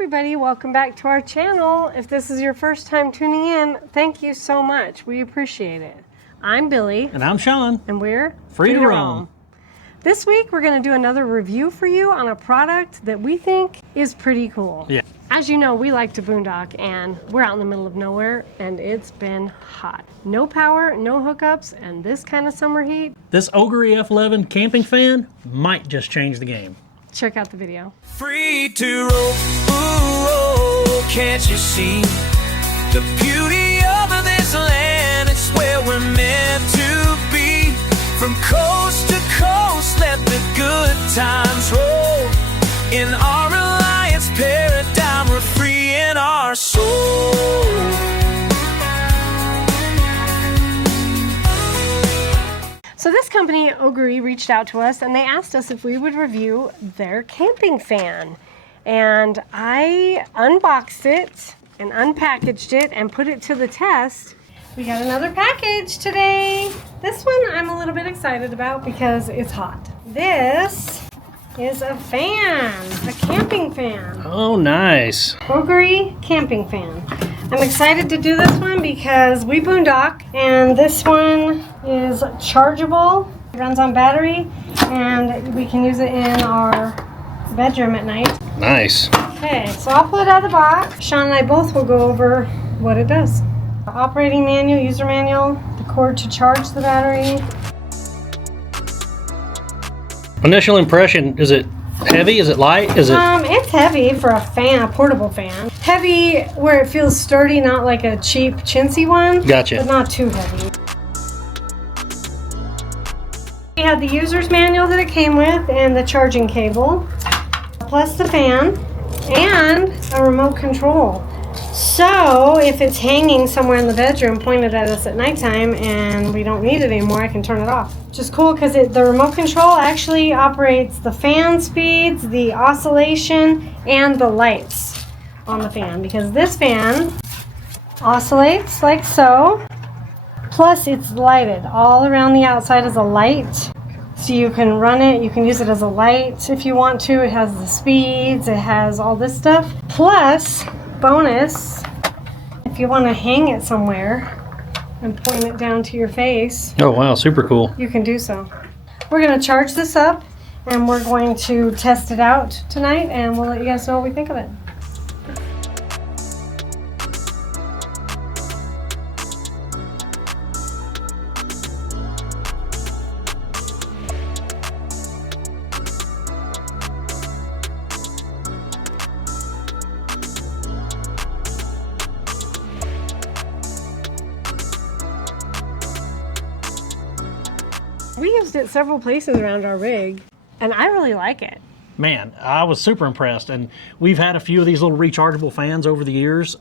everybody, welcome back to our channel. If this is your first time tuning in, thank you so much. We appreciate it. I'm Billy. And I'm Sean. And we're Free to roam. This week we're going to do another review for you on a product that we think is pretty cool. Yeah. As you know, we like to boondock and we're out in the middle of nowhere and it's been hot. No power, no hookups, and this kind of summer heat. This OGERY F11 Camping Fan might just change the game. Check out the video. Free to roam, ooh, oh, can't you see the beauty of this land? It's where we're meant to be. From coast to coast, let the good times roll. In our Alliance paradigm, we're free in our soul. So this company, OGERY, reached out to us and they asked us if we would review their camping fan. And I unboxed it and unpackaged it and put it to the test. We got another package today. This one I'm a little bit excited about because it's hot. This is a fan, a camping fan. Oh, nice. OGERY camping fan. I'm excited to do this one because we boondock, and this one is chargeable. It runs on battery, and we can use it in our bedroom at night. Nice. Okay, so I'll pull it out of the box. Sean and I both will go over what it does. The operating manual, user manual, the cord to charge the battery. Initial impression, is it heavy? Is it light? Is it? It's heavy for a fan, a portable fan. Heavy where it feels sturdy, not like a cheap chintzy one. Gotcha. But not too heavy. We had the user's manual that it came with and the charging cable, plus the fan and a remote control. So if it's hanging somewhere in the bedroom pointed at us at nighttime and we don't need it anymore, I can turn it off. Which is cool because the remote control actually operates the fan speeds, the oscillation, and the lights on the fan. Because this fan oscillates like so, plus it's lighted. All around the outside is a light. So you can run it, you can use it as a light if you want to. It has the speeds, it has all this stuff. Plus, bonus, if you want to hang it somewhere and point it down to your face. Oh, wow, super cool. You can do so. We're going to charge this up and we're going to test it out tonight and we'll let you guys know what we think of it. We used it several places around our rig, and I really like it. Man, I was super impressed. And we've had a few of these little rechargeable fans over the years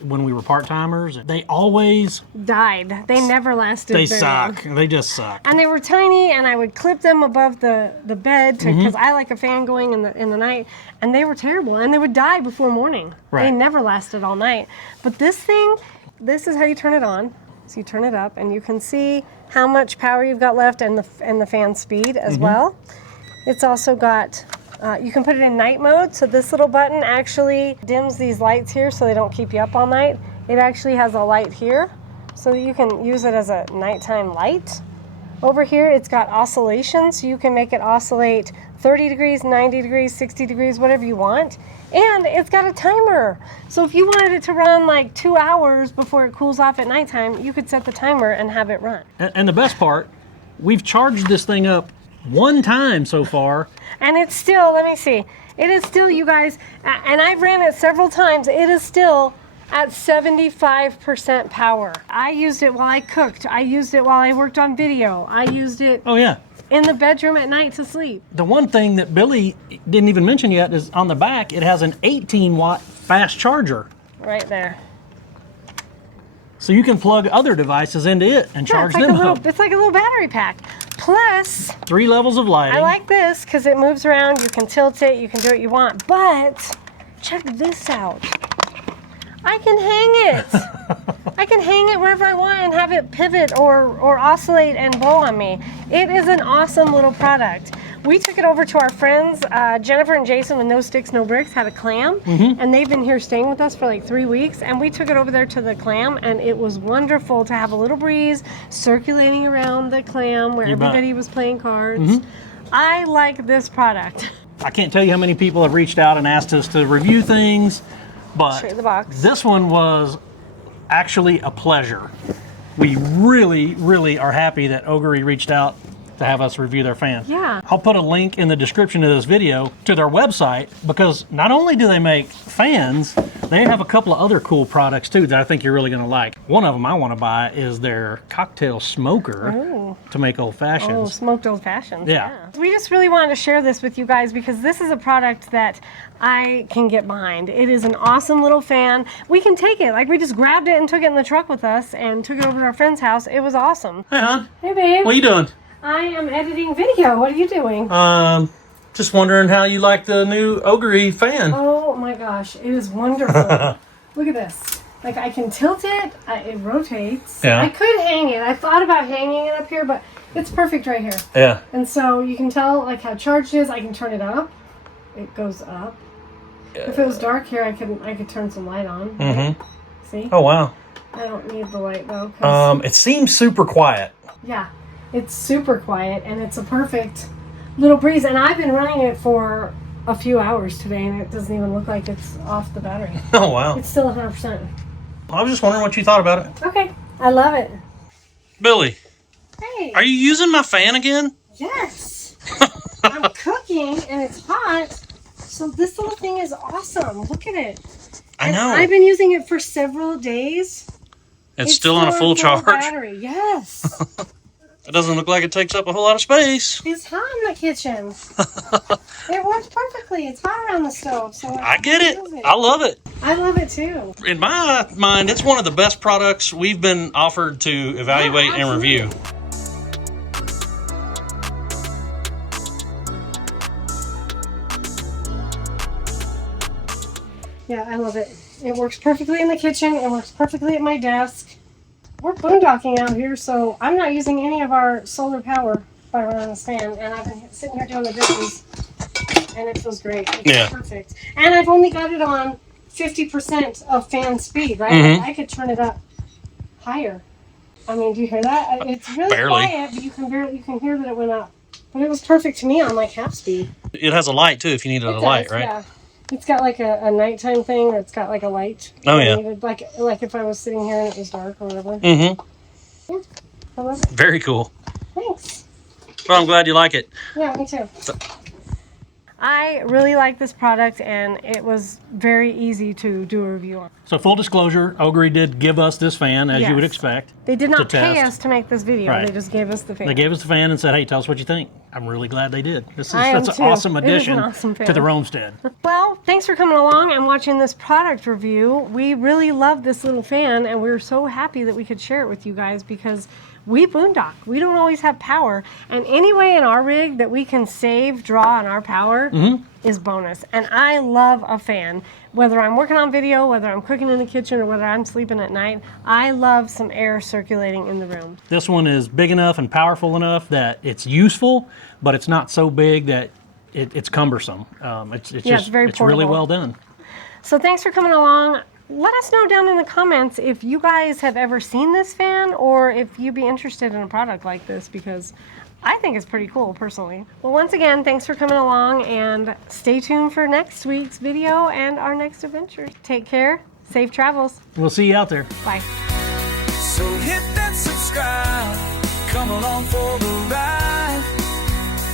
when we were part-timers. They always died. They never lasted They very suck. long. They just suck. And they were tiny, and I would clip them above the bed because I like a fan going in the night, and they were terrible, and they would die before morning. Right. They never lasted all night. But this thing, this is how you turn it on. So you turn it up, and you can see how much power you've got left and the fan speed as well. It's also got, you can put it in night mode, so this little button actually dims these lights here so they don't keep you up all night. It actually has a light here so that you can use it as a nighttime light. Over here it's got oscillation, so you can make it oscillate 30 degrees, 90 degrees, 60 degrees, whatever you want. And it's got a timer. So if you wanted it to run like 2 hours before it cools off at nighttime, you could set the timer and have it run. And the best part, we've charged this thing up one time so far. And it's still, let me see, it is still, you guys, and I've ran it several times, it is still at 75% power. I used it while I cooked. I used it while I worked on video. I used it Oh, yeah. in the bedroom at night to sleep. The one thing that Billy didn't even mention yet is on the back, it has an 18-watt fast charger. Right there. So you can plug other devices into it and charge them up. It's like a little battery pack. Plus, 3 levels of lighting. I like this because it moves around. You can tilt it. You can do what you want. But check this out. I can hang it. I can hang it wherever I want and have it pivot or oscillate and blow on me. It is an awesome little product. We took it over to our friends, Jennifer and Jason with No Sticks, No Bricks, had a clam, and they've been here staying with us for like 3 weeks, and we took it over there to the clam, and it was wonderful to have a little breeze circulating around the clam where everybody was playing cards. I like this product. I can't tell you how many people have reached out and asked us to review things, but Straight in the box. This one was actually a pleasure. We really, really are happy that OGERY reached out to have us review their fan. Yeah. I'll put a link in the description of this video to their website, because not only do they make fans, they have a couple of other cool products too that I think you're really gonna like. One of them I wanna buy is their cocktail smoker to make old fashions. Oh, smoked old fashions. Yeah. We just really wanted to share this with you guys because this is a product that I can get behind. It is an awesome little fan. We can take it. Like, we just grabbed it and took it in the truck with us and took it over to our friend's house. It was awesome. Hey, hon. Hey, babe. What are you doing? I am editing video. What are you doing? Just wondering how you like the new OGERY fan. Oh my gosh, it is wonderful. Look at this. Like, I can tilt it, it rotates. Yeah. I could hang it. I thought about hanging it up here, but it's perfect right here. Yeah. And so you can tell like how charged it is. I can turn it up. It goes up. If it was dark here, I could turn some light on. See? Oh, wow. I don't need the light though. 'Cause It seems super quiet. yeah, it's super quiet and it's a perfect little breeze. And I've been running it for a few hours today and it doesn't even look like it's off the battery. Oh, wow. It's still 100%. I was just wondering what you thought about it. Okay, I love it. Billy, Hey. are you using my fan again? Yes. I'm cooking and it's hot. So this little thing is awesome. Look at it. I know. I've been using it for several days. It's still on a full charge. Battery. Yes. It doesn't look like it takes up a whole lot of space. It's hot in the kitchen. It works perfectly. It's hot around the stove. So I get it. I love it. I love it too. In my mind, it's one of the best products we've been offered to evaluate and review. Yeah, I love it. It works perfectly in the kitchen. It works perfectly at my desk. We're boondocking out here, so I'm not using any of our solar power by running this fan. And I've been sitting here doing the dishes, and it feels great. It's perfect. And I've only got it on 50% of fan speed, right? Like, I could turn it up higher. I mean, do you hear that? It's really quiet, but you can hear that it went up. But it was perfect to me on like half speed. It has a light too if you needed a light, right? Yeah. It's got like a nighttime thing, or it's got like a light. Oh, yeah. Like if I was sitting here and it was dark or whatever. Mm-hmm. Yeah, I love it. Very cool. Thanks. Well, I'm glad you like it. Yeah, me too. I really like this product, and it was very easy to do a review on. So full disclosure, OGERY did give us this fan, as you would expect. They did not pay test. us to make this video. Right. They just gave us the fan. They gave us the fan and said, hey, tell us what you think. I'm really glad they did. That's I am an too. awesome It is an addition awesome fan. to the Roamstead. Well, thanks for coming along and watching this product review. We really love this little fan, and we're so happy that we could share it with you guys because we boondock. We don't always have power, and any way in our rig that we can save, draw on our power is bonus. And I love a fan. Whether I'm working on video, whether I'm cooking in the kitchen, or whether I'm sleeping at night, I love some air circulating in the room. This one is big enough and powerful enough that it's useful, but it's not so big that it's cumbersome. It's really well done. So thanks for coming along. Let us know down in the comments if you guys have ever seen this fan or if you'd be interested in a product like this, because I think it's pretty cool personally. Well, once again, thanks for coming along, and stay tuned for next week's video and our next adventure. Take care. Safe travels. We'll see you out there. Bye. So hit that subscribe, come along for the ride.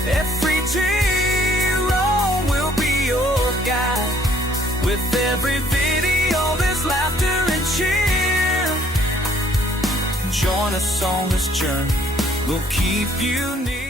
Every zero will be your guide. With every video, there's laughter and cheer. Join us on this journey, we'll keep you near.